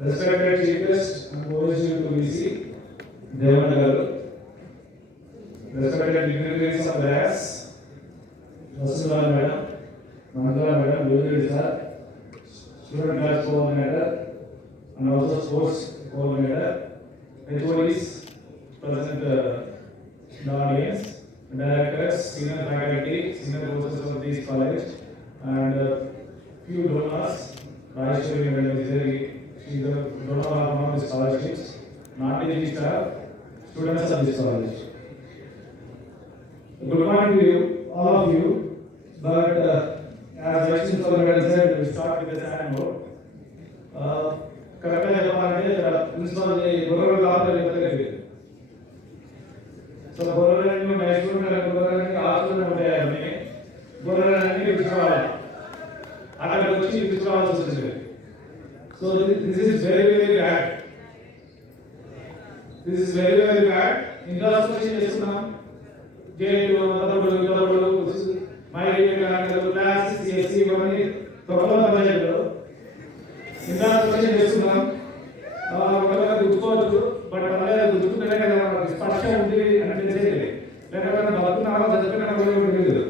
Respected Chief Guest and co-regent to VC, Devan Garu, respected dignitaries of the House, Vasudha Madam, Mandala Madam, Yogi Sir, Student Class Coordinator, and also Sports Coordinator, HODs present the audience, directors, senior faculty, senior courses of this college, and few donors, Rajeshwari Madam is there. She is the donor of one of the scholarships, non-teaching staff, students of this college. Good morning to you, all of you. But as Election Superintendent said, we start with the stand vote. Correct, principal Guru Gopal. So Guru and my student and Guru and also Guru and Vishwa. I have achieved Vishwa also. So this is very bad. This is very bad. Introspection chestunam. My class CSC ivanni tokala panchayatlo. Introspection chestunam. Vakala gustukochu, but panchayat gustukunటే కదా స్పర్శ ఉంది అని తెలిసేది. లేకపోతే బతుకున్నామో చచ్చిపోయినామో తెలియదు.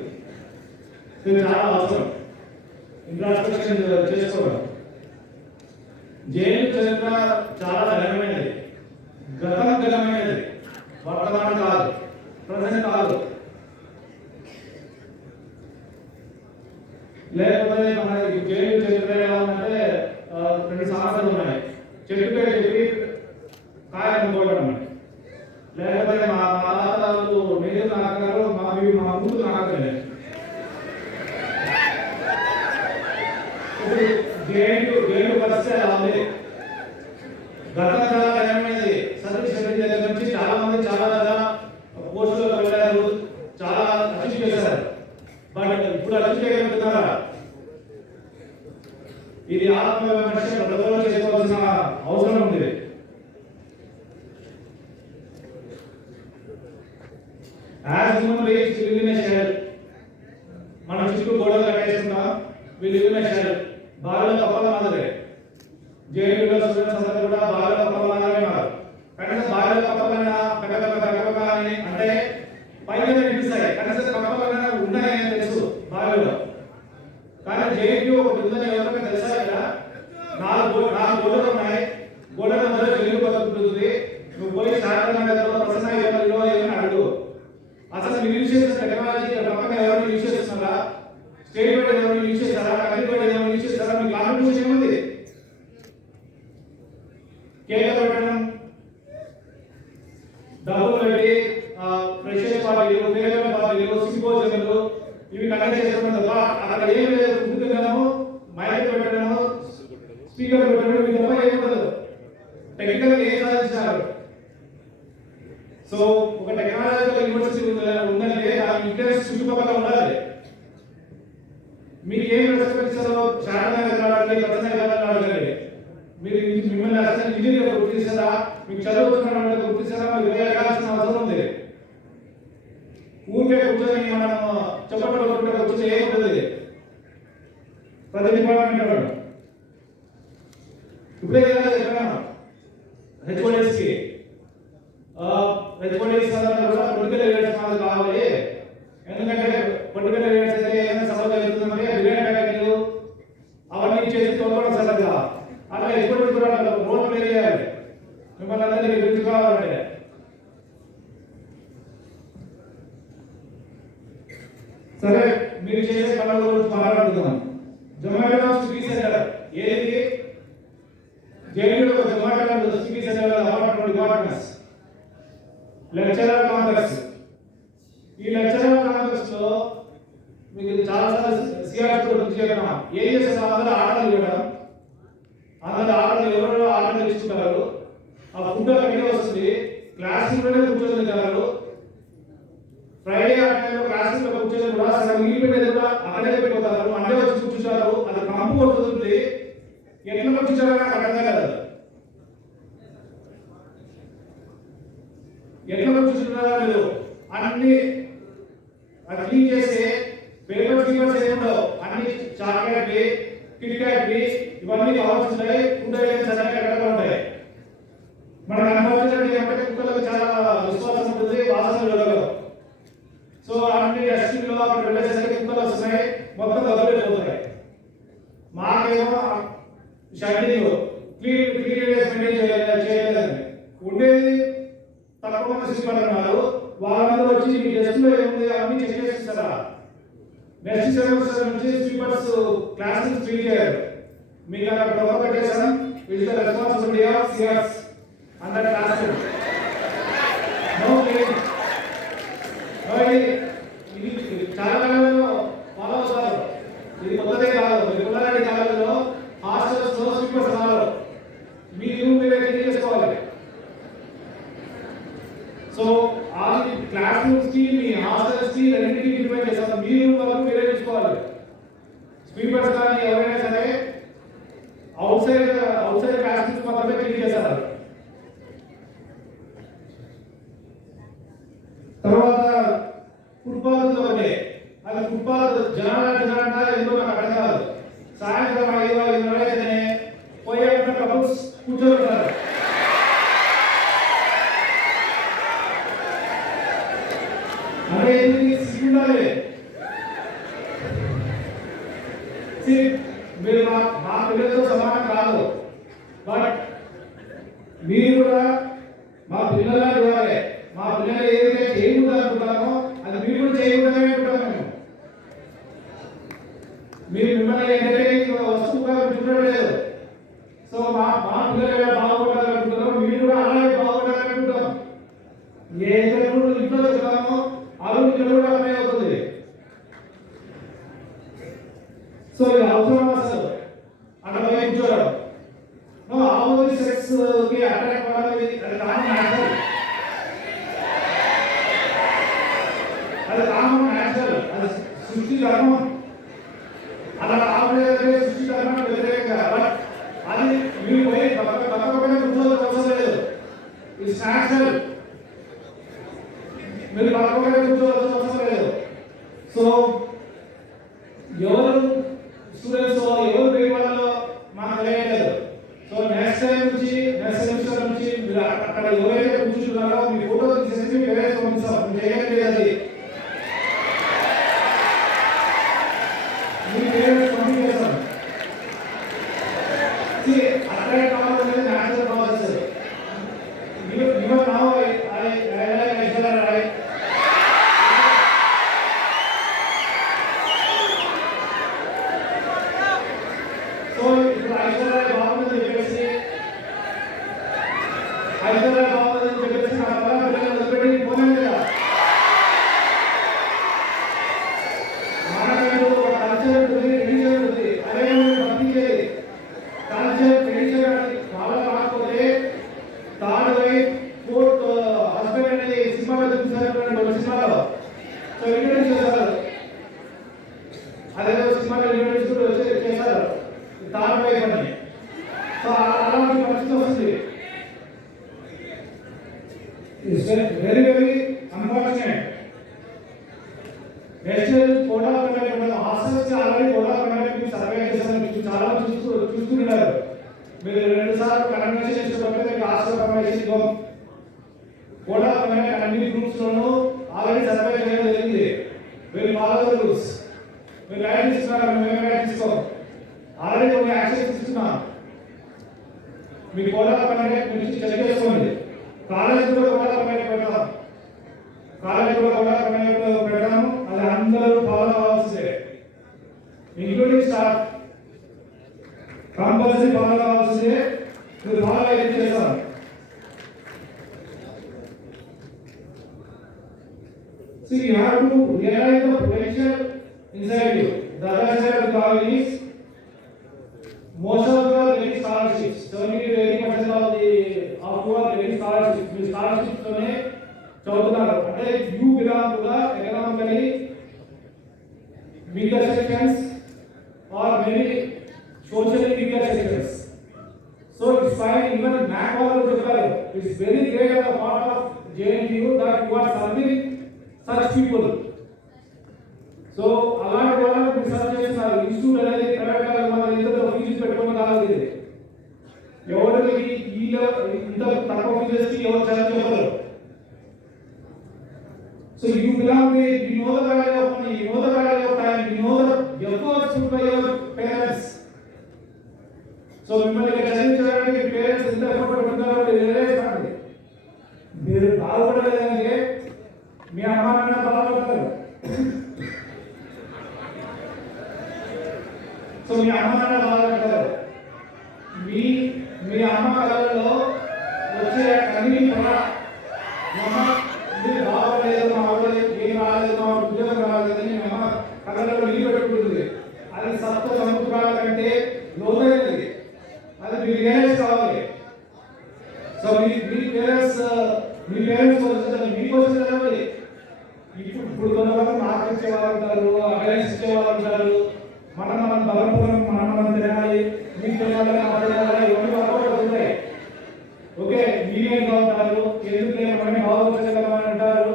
ఇది చాలా అవసరం. ఇంట్రాస్పెక్షన్ చేసుకోవడం. జైలు చరిత్ర చాలా ఘనమైనది, ఘనమైనది, వర్తమానం కాదు, ప్రజెంట్ కాదు. లేకపోతే మన జైలు చరిత్ర ఎలా ఉందంటే 2 సమస్యలు ఉన్నాయి. చెట్టుపై చెప్పి కాయ అనుకోవడం, లేకపోతే మా తాతలు మీరు నాన్నగారు మా ముందు నాన్నగారు. జైలు పరిస్థితి ఎలా ఉంది? గతం చాలా ఘనమైనది. సతీష్ రెడ్డి దగ్గర నుంచి చాలా మంది చాలా పోస్టులకు వెళ్ళారు, చాలా అచీవ్ చేశారు. బట్ ఇప్పుడు అచీవ్ చేయగలుగుతున్నారా? ఇది ఆత్మవిమర్శ ప్రజలు చేసుకోవాల్సిన అవసరం ఉంది. As human beings we live in a shell. మనం చుట్టూ గోడలు కట్టేస్తున్నాం. We live in a shell. బాగా కప్పల మాదిరే. జైలులో స్టూడెంట్స్ అందరూ కూడా బాగా కప్పల మాదిరే ఉన్నారు. కనీసం బాగా కప్పలైనా పెద్ద అని అంటే పైన వినిపిస్తాయి. కనీసం కప్పలైనా ఉన్నాయని తెలుసు బావిలో. కానీ జైలు ఒకటి ఉందని ఎవరికైనా తెలుసా? కదా 4 గోడలు ఉన్నాయి. గోడల మధ్య జైలు బతుకుతుంది. నువ్వు పోయి శారదానగర్లో ప్రసన్న యోగంలో ఏమైనా అడుగు. అసలు మీరు యూజ్ చేసిన టెక్నాలజీ పక్కన ఎవరు యూజ్ చేస్తున్నారా? స్టేట్ బోర్డ్ ఎవరు యూజ్ చేస్తారా? కంట్రీ బోర్డ్ ఎవరు యూజ్ చేస్తారా? మీకు కాంట్రిబ్యూషన్ ఏముంది? కేక్ పెట్టడం, డబ్బులు పెట్టి ఫ్రెషర్స్ పార్టీలు, ఫేర్వెల్ పార్టీలు, సింపోజియంలు ఇవి కండక్ట్ చేస్తున్నాం తప్ప అక్కడ ఏం లేదు. ముందుగాను మైక్ పెట్టడము, స్పీకర్ పెట్టడం ఇవి తప్ప ఏం ఉండదు. టెక్నికల్ ఏం సాధించారు? సో ఒక టెక్నాలజికల్ యూనివర్సిటీ ఉందంటే దాని ఇంట్రెస్ట్ చుట్టుపక్కల ఉండాలి. మీరు ఏం రెస్పెక్ట్ ఇస్తారో శారదానగర్ అడగండి, ప్రసన్నగర్ అడగండి. మీరు మిమ్మల్ని అసలు ఇంజనీర్ గుర్తిస్తారా? మీకు చదువుతున్న గుర్తిస్తారా? మీకు వెళ్ళాల్సిన అవసరం ఉంది. ఊరికే కూర్చొని మనం చెప్పబడుకుంటే కూర్చొని ఏముంటుంది? ప్రతి డిపార్ట్మెంట్ ఇప్పుడే చెప్పాను హెచ్ఓడిస్కి కూడా పొలిటికల్ లీడర్స్ మాది కావాలి. ఎందుకంటే పొలిటికల్ లీడర్స్ అయితే ఏమైనా సభ జరుగుతుందంటే బిర్యానీ ప్యాకెట్లు అవన్నీ చేసి తోపడం సరదా. అలా హెచ్ఓడి కూడా రోల్ ప్లే చేయాలి. మిమ్మల్ని అందరికీ గుర్తు కావాలంటే సరే మీరు చేసే పనుల గురించి మాట్లాడుతున్నాం. జొమాటో స్విగ్గీ సెంటర్ ఏది? జైలులో Zomato Swiggy centre apartment departments lecturer complex. ఈ లెక్చరర్ కాంప్లెక్స్ లో మీకు చాలా సిఆర్టీ గురించి చెప్పినా ఏం చేస్తారు? అందరూ ఆర్డర్లు ఇవ్వడం, అందరూ ఆర్డర్లు ఎవరో ఆర్డర్లు ఇస్తున్నారు. ఆ ఫుడ్ అక్కడికే వస్తుంది. క్లాస్ రూమ్లోనే కూర్చొని తింటారు. ఫ్రైడే ఆ టైంలో క్లాస్ రూమ్లో కూర్చొని కూడా సగం మిగిలిపోయేది కూడా అక్కడే పెట్టిపోతారు. అంటే వచ్చి కూర్చుంటారు. అది కంపు కొడుతుంది. ఎట్లా కూర్చుంటారో నాకు అర్థం కాదు. ఎట్లా కూర్చుంటున్నారా మీరు? అన్ని క్లీన్ చేసి పేపర్స్ ఏముండవు. అన్ని చాక్లెట్ కిట్ క్యాట్ ఇవన్నీ కావాల్సి ఉంటాయి. ఫుడ్ ఐటమ్స్ అన్నీ క్లీన్ చేయలేదని ఉండేది తక్కువ మంది స్వీపర్ ఉన్నారు. వాళ్ళందరూ వచ్చి మీ డెస్క్ లో ఏముంది అవన్నీ చెక్ చేస్తారా? నెక్స్ట్ సెమిస్టర్ నుంచి స్వీపర్స్ క్లాస్ క్లీన్ చేయాలి. మీకు అక్కడ ప్రొవైడ్ పెట్టేసాం. It is the responsibility of CRs under class room. No clean. ఇది చాలా కాలంలో ఫాలో అవుతారు. ఇది కొత్తదే కాదు. రెగ్యులారిటీ కాలంలో హాస్టల్స్ లో స్వీపర్స్ రావాలి. మీరు క్లీన్ చేసుకోవాలి. సో ఆ క్లాస్ రూమ్స్ కి మీ హాస్టల్స్ కి రెండింటికి ప్రిపేర్ చేస్తాం. మీరు వరకు మీరే చూసుకోవాలి. స్వీపర్స్ కానీ ఎవరైనా సరే అవుట్ సైడ్ క్లాస్ రూమ్స్ మాత్రమే క్లీన్ చేస్తారు. తర్వాత ఫుట్బాల్ ఒకటే. అది ఫుట్బాల్ జనాలంటే ఎందుకు నాకు అర్థం కాదు. సాయంత్రం 5:30 అయితేనే పోయే కపుల్స్ కూర్చోబెడతారు. అంటే ఉండాలి. మీరు మా పిల్లలతో సమానం కాదు. బట్ మీరు కూడా మా పిల్లల ఇవ్వాలి. మా పిల్లలు ఏదైతే చేయకూడదు అనుకుంటామో అది మీరు కూడా చేయకూడదనే అనుకుంటాం. మీరు మిమ్మల్ని ఎంటర్టైనింగ్ వస్తువుగా చూడలేదు. సో మా పిల్లలు ఎలా బాగుపడాలనుకుంటారో మీరు కూడా అలాగే బాగుపడాలనుకుంటాం. ఏదైతే ఇంట్లో చెప్తామో అది ఇక్కడ కూడా అప్లై అవుతుంది. సో ఇది అవసరం అసలు అక్కడ పోయి కూర్చోవడం. ఆపోజిట్ సెక్స్ కి అట్రాక్ట్ అవ్వాలి. అది కామన్ న్యాచురల్. అది కామన్ న్యాచురల్. అది సృష్టి ధర్మం. అలా కావలేదంటే సృష్టి ధర్మం వ్యతిరేకంగా. బట్ అది మీరు పోయి పక్కపక్కనే కూర్చోవాల్సిన అవసరం లేదు. ఇది న్యాచురల్. మీరు పక్కపక్కనే కూర్చోవాల్సిన అవసరం లేదు. సో ఎవరు స్టూడెంట్స్ ఎవరు పోయి వాళ్ళలో మాకు తెలియలేదు. సో నెక్స్ట్ టైం నుంచి నెక్స్ట్ సెమిస్టర్ నుంచి మీరు అక్కడ ఎవరైతే కూర్చుంటున్నారో మీ ఫోటో తీసేసి మీ పేరెంట్స్ పంపిస్తాం. చేయండి. అది మీ పేరెంట్స్ పంపించేస్తాం. అట్రాక్ట్ కావాలనేది natural process. Even now very very unfortunate. National code of conduct ఉన్న hostels already code of conduct survey చేశారు. చాలా చూస్తున్నారు. మీరు 2 సార్లు కన్వర్సేషన్ చేసినప్పుడు hostel conversation code of conduct అన్ని గ్రూప్స్ లోనూ ఆల్రెడీ సర్వే చేయడం జరిగింది. మీరు ఫాలో ద రూల్స్. మీరు రైట్ తీసుకున్నారు. మేము రైట్ తీసుకో ఆల్రెడీ కొన్ని యాక్షన్స్ తీసుకున్నాం. మీ కోడ్ ఆఫ్ కండక్ట్ నుంచి చెక్ చేసుకోండి. కాలేజ్ కూడా కోడ్ ఆఫ్ కండక్ట్ పెడతాం. కాలేజ్ కూడా కోడ్ ఆఫ్ కండక్ట్ పెడతాము. అది అందరూ ఫాలో అవ్వాల్సిందే, ఇంక్లూడింగ్ స్టాఫ్. కంపల్సరీ ఫాలో అవ్వాల్సిందే. మీరు ఫాలో అయితే చేస్తాం. See, you have to realize the potential inside you. The other side of the coin is most of you are getting scholarships. 70-80% of you are getting scholarships. మీ scholarships తోనే చదువుతున్నారు. అంటే you belong to the economically weaker sections or very socially weaker sections. So it's fine. Even MAC వాళ్ళు చెప్పారు, it's very great as a part of JNTU that you are serving such people. So అలాంటి వాళ్ళని రిసర్చ్ చేస్తున్నారు. ఇన్స్టిట్యూట్ అనేది ప్రైవేట్ వాళ్ళ మన ఇంత ఫీజు పెట్టుకుని కాదు. ఇది ఎవరికి ఇంత తక్కువ ఫీజెస్ కి ఎవరు చర్చ చెప్పరు. So you belong to, you know the value of money, you know the value of time, you know the efforts put by your parents. So మిమ్మల్ని చదివించడానికి బాగుపడలేదంటే మీ అమ్మ నాన్న బాగుపడతారు. సో మీ అమ్మ నాన్న బాగుపడతారు. మీ మీ అమ్మ కళల్లో వచ్చే కన్నీ కూడా మీరు బాగుపడలేదు, మా అవ్వలేదు, ఏం రాలేదు, మా ఉద్యోగం రాలేదని మీ అమ్మ కళల్లో నీళ్ళు పెట్టుకుంటుంది. అది సప్త సముద్రాల కంటే లోతైనది. అది మీ రియలైజ్ కావాలి. సో మీ పేరెంట్స్ మీకోసం చదవాలి. ఇప్పుడు కొంతమంది మార్క్ ఇచ్చేవాళ్ళు ఉంటారు, అవేర్నెస్ ఇచ్చేవాళ్ళు ఉంటారు. మనం బలపూర్వం మనం తినాలి, మీకు తినాలి, ఇవన్నీ ఉంటాయి. ఓకే, మీరేంగా ఉంటారు, ఎందుకు మనమే బాగుపరచగలమని అంటారు.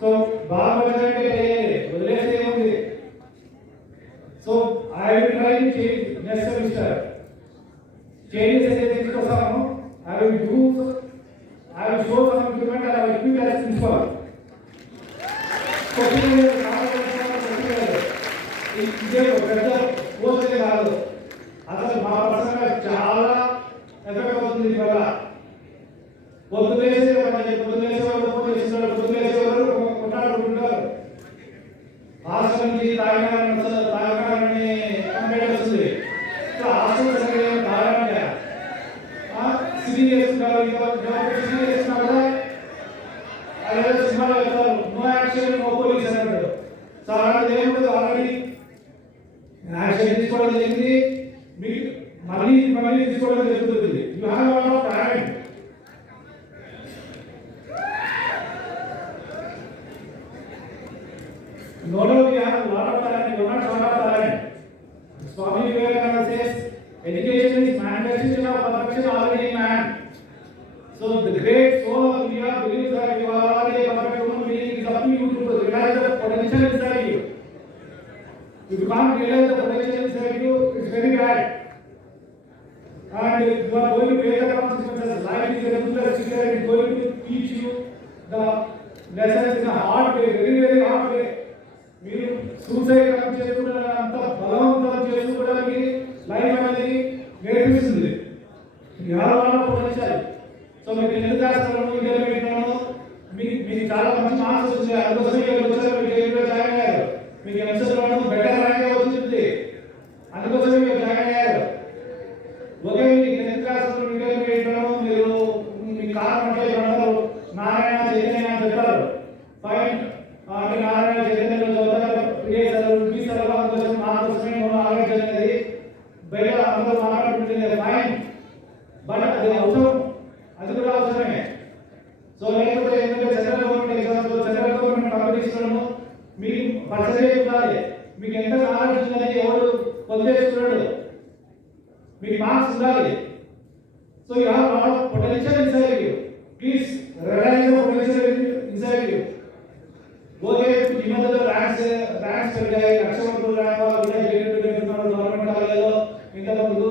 సో బాగుపరచాలంటే వదిలేసే ఉంది. So I will try to change next semester. Changes అయితే తీసుకొస్తాము. I will show some improvement and I will keep as principal. ఇదే పెద్ద పోతే కాదు, అసలు మా పర్సనల్గా చాలా ఎఫెక్ట్ అవుతుంది దీనివల్ల. పొద్దులేసే పొద్దులేసేవాళ్ళు ఫోన్ చేస్తున్నారు, పొద్దులేసేవాళ్ళు కొట్టాడుకుంటారు. హాస్టల్ నుంచి తాగడానికి కంప్లైంట్ వస్తుంది. హాస్టల్ తాగడానికి సిటీ చేస్తున్నారు, సిటీ చేస్తున్నా కూడా అదే సినిమాలో వెళ్తారు, నో యాక్షన్ నో పోలీస్ అన్నాడు. సో అలాంటిది ఏముండదు. ఆల్రెడీ యాక్షన్ తీసుకోవడం జరిగింది, మీకు మళ్ళీ తీసుకోవడం జరుగుతుంది. You have lot of talent. No, we have a lot of talent, we are not short of talent. Swami Vivekananda says, education is manifestation of perfection already in man. So the great soul of India believes that you are already a perfect human being. It is up to you to realize the potential inside you. If you can't realize the potential inside you, it's very bad. And you are going to pay the consequences. Life is a ruthless teacher and is going to teach you the lessons in a hard way, very, very hard way. మీరు suicide attempt చేసుకుంటారు, అంత బలవంతం చేసుకోవడానికి లైఫ్ అనేది నేర్పిస్తుంది. ఎవరు potential. So మీకు 10th క్లాస్లో ఇంటర్మీడియట్లో మీకు చాలా మంచి మార్క్స్ వచ్చింది, అందుకోసం మీకు జాయిన్ అయ్యారు. మీకు ఎంసెట్లోనూ బెటర్ ర్యాంక్ వచ్చింది, అందుకోసం మీరు జాయిన్ అయ్యారు. ఒకే మీకు 10th క్లాస్లో ఇంటర్మీడియట్లో మీరు మీ కారణం అంటే నారాయణ చైతన్య అని చెప్పారు. ఫైన్ అంటే నారాయణ చైతన్య బయట అందరూ మాట్లాడుకుంటుంది, ఫైన్. బట్ అది అవసరం, అది కూడా అవసరమే. సో లేకపోతే ఎందుకంటే central government exams, central government competition మీకు పర్సెంటేజ్ ఉండాలి. మీకు ఎంత నాలెడ్జ్ ఉందని ఎవరు వదిలేస్తున్నాడు, మీకు మార్క్స్ ఉండాలి. So you have lot of potential inside you. Please realize the potential inside you. Okay, ఈ మధ్యలో ర్యాంక్స్ పెరిగాయి, లక్షల ర్యాంక్ గవర్నమెంట్ కాలేజీలో ఇంతకుముందు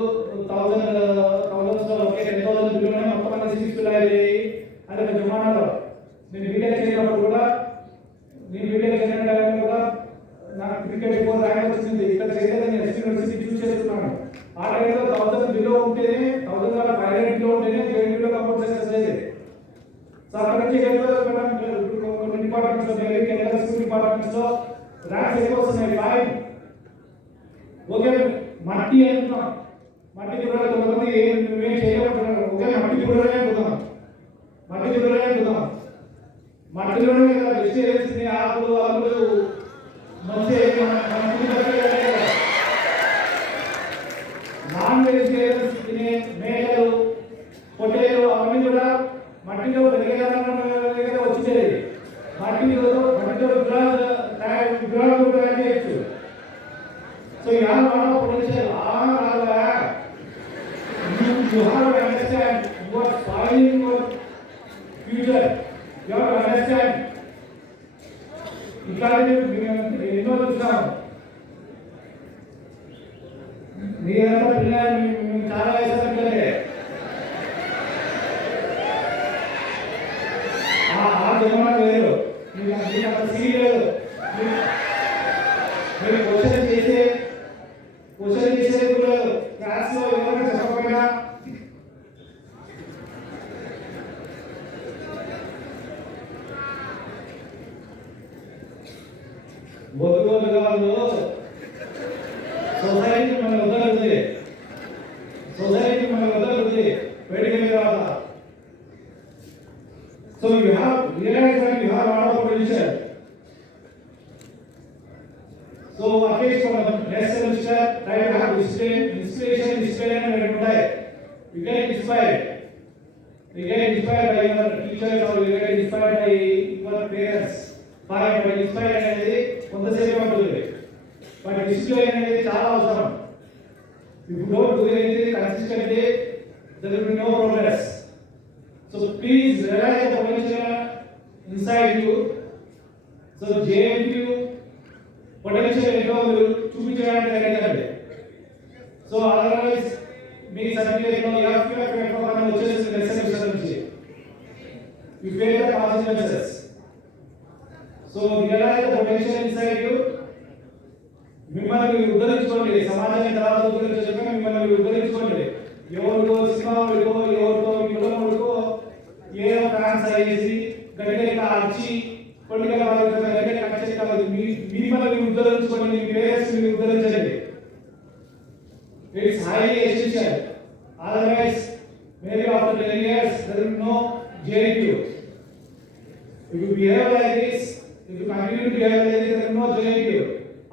1000 ఒకే 10,000 బిల్లునే మొత్తం అన్ని సీట్స్ అయ్యాయి. అది ఒక జమానాలో నేను బీటెక్ చేసినప్పుడు కూడా నాకు క్రికెట్ 4 ర్యాంక్ వచ్చింది. ఇక్కడ చేయలేదని ఎస్పీ యూనివర్సిటీ చూస్ చేస్తున్నాను. ఆ టైంలో 1000 బిలో ఉంటేనే 1000 బిలో ఉంటేనే జేఎన్యూలో కంపల్సరీ వచ్చేది. సో అక్కడ నుంచి కొన్ని డిపార్ట్మెంట్స్లో స్కూల్ డిపార్ట్మెంట్స్లో ర్యాంక్స్ ఎక్కువ వస్తున్నాయి. ఫైన్. ఓకే, మట్టి అనుకున్నాం, మట్టి కూడా కొంతమంది మేమేం చేయలేమంటున్నారు. ఓకే, మట్టి కూడా అనుకుందాం, మట్టిలోనే కదా వెజిటేరియన్స్ ఆకులు ఆకులు మంచి నాన్ వెజిటేరియన్స్ తినే మేకలు పొట్టేలు అవన్నీ కూడా మట్టిలో పెరిగేదాన్ని వచ్చేది. మట్టిలో విగ్రహాలు తయారు చేయొచ్చు. So you have a lot of potential. You have to understand you are spoiling your future. You have to understand. ఇట్లాంటి ఎన్నో చూసాము. మీరంతా పిల్లలు చాలా వేసారంటే ఆ జమానా వేరు, మీకు అంత సీరియల్. మీరు క్వశ్చన్ చేసే క్లాస్లో ఎవరైనా చెప్పకపోయినా బయటికి వెళ్ళిన తర్వాత so you have realize that you have lot of potential. So at least for next semester try to have inspiration and ఉంటాయి. You get inspired by your teachers or you get inspired by your parents. By inspired అనేది కొంతసేపు ఉంటుంది, but discipline అనేది చాలా అవసరం. If you don't do anything consistently, there will be no progress. So please realize the potential inside you. So JNTU potential ఏంటో మీరు చూపించడానికి ప్రయత్నించండి. సో అదర్వైజ్ మీ సర్టిఫికేట్లో ఎఫ్ వచ్చేసి నెక్స్ట్ సెమిస్టర్ నుంచి you face the consequences. So realize the potential inside you. మిమ్మల్ని ఉద్ధరించుకోండి, సమాజాన్ని తర్వాత ఉద్ధరించక మిమ్మల్ని ఉద్ధరించుకోండి. ఎవరికో సినిమాడికో ఎవరికో యువకుడికో ఏదో ఫ్యాన్స్ అయ్యేసి గట్టిగా అరిచి పొలిటికల్ వాళ్ళకి గట్టిగా కక్ష కాదు. మిమ్మల్ని ఉద్ధరించుకోండి, మీ పేరెంట్స్ మీరు ఉద్ధరించండి. It's highly essential. Otherwise, maybe after 10 years, there will be no JNTU. If you behave like this, if you continue to behave like this, there will be no JNTU.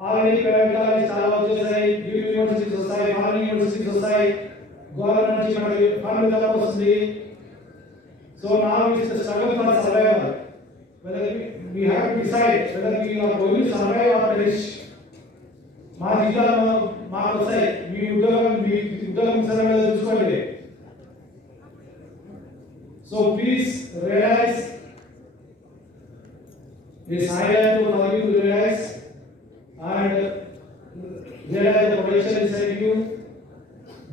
Already private colleges చాలా వచ్చేసాయి, యూనివర్సిటీస్ వస్తాయి, foreign universities వస్తాయి, గవర్నమెంట్ నుంచి మనకి ఫండ్ ఎలా వస్తుంది. So now is the struggle for survival. Whether we have to decide whether we are going to survive or perish. మా జీవితాలు మాకు వస్తాయి, మీ ఉద్యోగం సరైన చూసుకోండి. So please realize this highlight for you to realize and realize the potential inside you.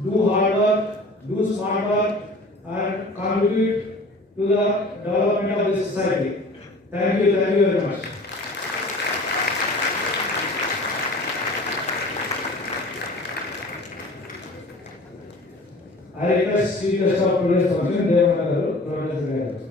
Do hard work, do smart work and contribute to the development of this society. Thank you very much. I request Chief Guest of today's function, Devananda Garu, Professor Garu.